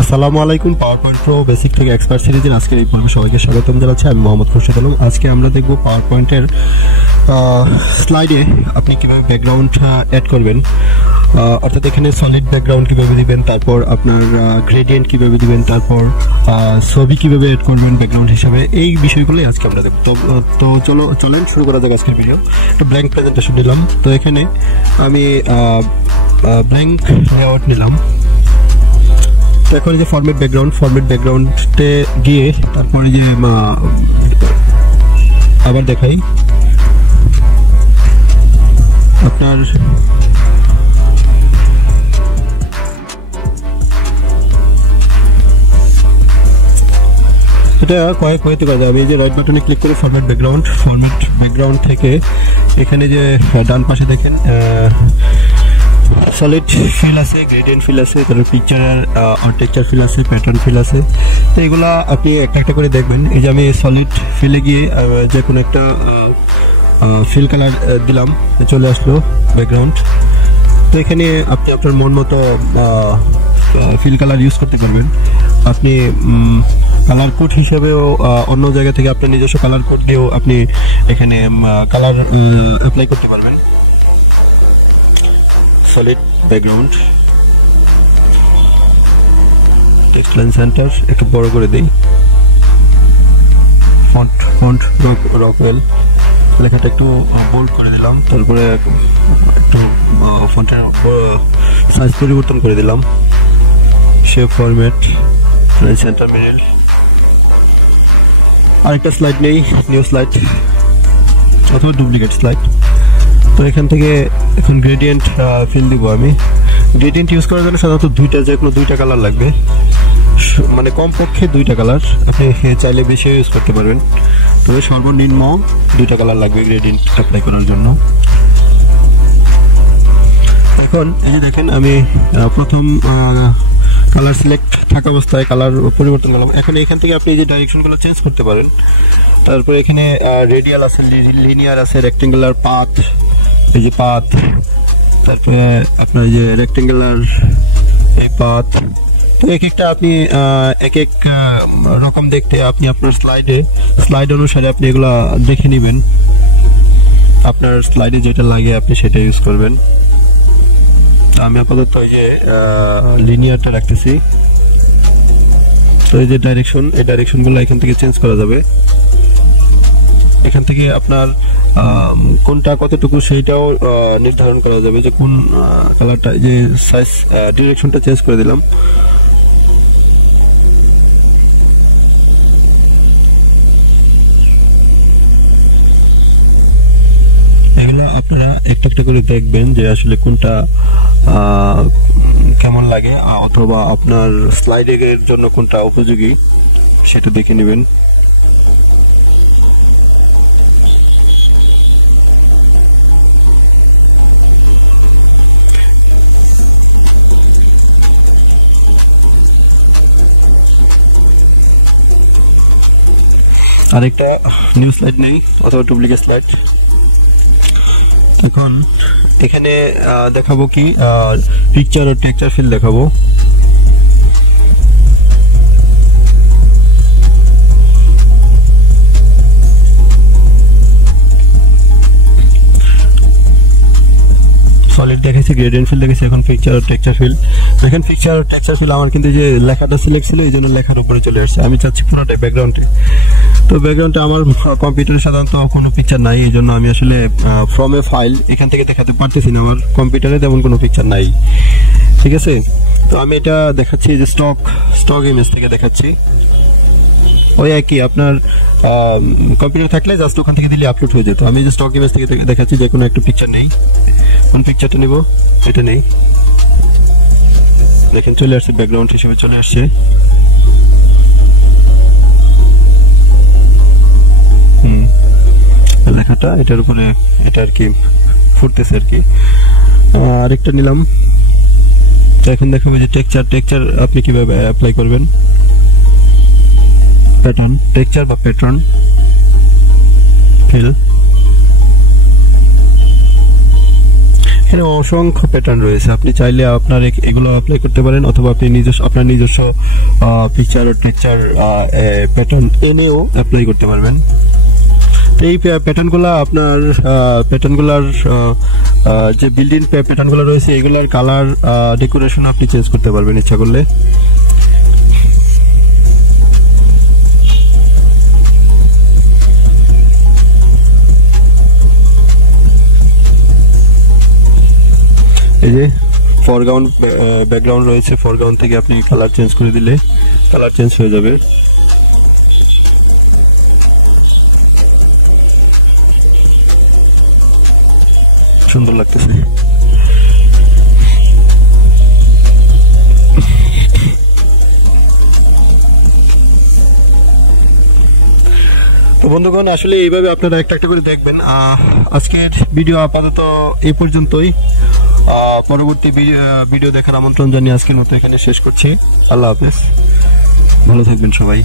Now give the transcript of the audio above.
আসসালামু আলাইকুম। PowerPoint pro basic থেকে এক্সপার্ট সিরিজের আজকের এই পর্বে সবাইকে স্বাগতম জানাচ্ছি। আমি মোহাম্মদ খোরশেদ আলম। আজকে আমরা দেখব পাওয়ারপয়েন্টের স্লাইডে আপনি কিভাবে ব্যাকগ্রাউন্ড অ্যাড করবেন, অর্থাৎ এখানে সলিড ব্যাকগ্রাউন্ড কীভাবে দিবেন, তারপর আপনার গ্রেডিয়েন্ট কীভাবে দিবেন, তারপর ছবি কীভাবে অ্যাড করবেন ব্যাকগ্রাউন্ড হিসেবে, এই বিষয়গুলোই আজকে আমরা দেখব। তো চলেন শুরু করা যাক আজকের ভিডিও। একটা ব্ল্যাঙ্ক প্রেজেন্টেশন নিলাম। তো এখানে আমি ব্ল্যাঙ্ক লেআউট নিলাম। তো এখন এই যে ফরম্যাট ব্যাকগ্রাউন্ডে গিয়ে তারপরে যে আবার দেখাই আপনার এটা কয়েক ওয়েতে করা যায়। আমি এই যে রাইট বাটনে ক্লিক করে ফরম্যাট ব্যাকগ্রাউন্ড থেকে এখানে যে ডান পাশে দেখেন সলিড ফিল আছে, গ্রেডিয়েন্ট ফিল আছে, তারপর পিকচার আর টেক্সচার ফিল আছে, প্যাটার্ন ফিল আছে। তো এগুলা আপনি একটা একটা করে দেখবেন। এই যে আমি সলিড ফিলে গিয়ে যে কোনো একটা ফিল কালার দিলাম, চলে আসলো ব্যাকগ্রাউন্ড। তো এখানে আপনি আপনার মন মতো ফিল কালার ইউজ করতে পারবেন। আপনি কালার কোড হিসেবেও অন্য জায়গা থেকে আপনার নিজস্ব কালার কোড দিয়েও আপনি এখানে কালার অ্যাপ্লাই করতে পারবেন। Solid background, text line centre একটু বড় করে দেই, ফন্ট রকওয়েল, লেখাটা একটু বোল্ড করে দিলাম, তারপরে একটু ফন্টের সাইজ পরিবর্তন করে দিলাম, শেপ ফরম্যাট, সেন্টার মিডল। আরেকটা স্লাইড নেই, নিউ স্লাইড অথবা ডুপ্লিকেট স্লাইড। তো এখান থেকে এখন গ্রেডিয়েন্ট ফিল দিব। আমি গ্রেডিয়েন্ট ইউজ করার জন্য সাধারণত যে কোনো দুইটা কালার লাগবে, মানে কমপক্ষে দুইটা কালার। আপনি চাইলে বেশি ইউজ করতে পারবেন, তবে সর্বনিম্ন দুইটা কালার লাগবে গ্রেডিয়েন্ট অ্যাপ্লাই করার জন্য। এখন এই যে দেখেন আমি প্রথম কালার সিলেক্ট থাকা অবস্থায় কালার পরিবর্তন করলাম। এখন এখান থেকে আপনি এই যে ডাইরেকশনগুলো চেঞ্জ করতে পারেন। তারপরে এখানে রেডিয়াল আছে, লিনিয়ার আছে, রেক্টেঙ্গুলার, পাথ, এই যে পাথ, তারপরে আপনার যে রেক্টেঙ্গুলার এই পাথ। তো এক একটা আপনি এক এক রকম দেখতে আপনি আপনার স্লাইড অনুসারে আপনি এগুলা দেখে নেবেন। আপনার স্লাইডে যেটা লাগে আপনি সেটা ইউজ করবেন। তো আমি আপাতত এই যে লিনিয়ারটা রাখতেছি। তো এই যে এই ডাইরেকশনগুলো এখান থেকে চেঞ্জ করা যাবে। এখান থেকে আপনার কোনটা কতটুকু সেইটাও নির্ধারণ করা যাবে, যে কোন কালারটা, যে সাইজ ডিরেকশনটা চেঞ্জ করে দিলাম। এগুলা আপনারা একটা একটা করে দেখবেন যে আসলে কোনটা কেমন লাগে, অথবা আপনার স্লাইডের জন্য কোনটা উপযোগী সেটা দেখে নেবেন। আরেকটা নিউ স্লাইড নেই অথবা ডুপ্লিকেট স্লাইড। এখন এখানে দেখাবো কি পিকচার আর টেক্সচার ফিল দেখাবো। সলিড দেখাইছি, গ্রেডিয়েন্ট ফিল দেখাইছি, এখন পিকচার আর টেক্সচার ফিল দেখেন। পিকচার আর টেক্সচার ফিল আমার কিন্তু যে লেখাটা সিলেক্ট ছিল এই জন্য লেখার উপরে চলে আসছে। আমি চাচ্ছি পুরোটাই ব্যাকগ্রাউন্ডে। তো ব্যাকগ্রাউন্ডে আমার কম্পিউটারে সাধারণত কোনো পিকচার নাই, এই জন্য আমি আসলে ফ্রম এ ফাইল এখান থেকে দেখাতে পারতেছি না। আমার কম্পিউটারে তেমন কোনো পিকচার নাই, ঠিক আছে। তো আমি এটা দেখাচ্ছি যে স্টক ইমেজ থেকে দেখাচ্ছি। ওই একই আপনার কম্পিউটার থাকলে জাস্ট ওখান থেকে দিলে আপলোড হয়ে যেত। আমি যে স্টক ইমেজ থেকে দেখাচ্ছি, যে কোনো একটা পিকচার নেই। কোন পিকচারটা নিব? এটা নেই, দেখেন চলে আসছে, ব্যাকগ্রাউন্ড হিসেবে চলে আসছে। লেখাটা এটার উপরে, এটা আর কি ফুটতেছে আর কি। আরেকটা নিলাম। তো এখন দেখাবো যে টেক্সচার আপনি কিভাবে অ্যাপ্লাই করবেন। প্যাটার্ন, টেক্সচার বা প্যাটার্ন ফিল। এখানে অসংখ্য প্যাটার্ন রয়েছে, আপনি চাইলে আপনার এগুলো অ্যাপ্লাই করতে পারেন, অথবা আপনি আপনার নিজস্ব পিকচার ও টেক্সচার প্যাটার্ন এনেও অ্যাপ্লাই করতে পারবেন। তো এই প্যাটার্নগুলো আপনার প্যাটার্নগুলোর যে বিল্ডিং প্যাটার্নগুলো রয়েছে এগুলোর কালার ডেকোরেশন আপনি চেঞ্জ করতে পারবেন ইচ্ছা করলে। এই যে ফরগ্রাউন্ড ব্যাকগ্রাউন্ড রয়েছে, ফরগ্রাউন্ড থেকে আপনি কালার চেঞ্জ করে দিলে কালার চেঞ্জ হয়ে যাবে। সুন্দর লাগতেছে। তো বন্ধুগণ, আসলে এইভাবে আপনারা একটা একটা করে দেখবেন। আজকের ভিডিও আপাতত এই পর্যন্তই। পরবর্তী ভিডিও দেখার আমন্ত্রণ জানিয়ে আজকের মতো এখানে শেষ করছি। আল্লাহ হাফেজ, ভালো থাকবেন সবাই।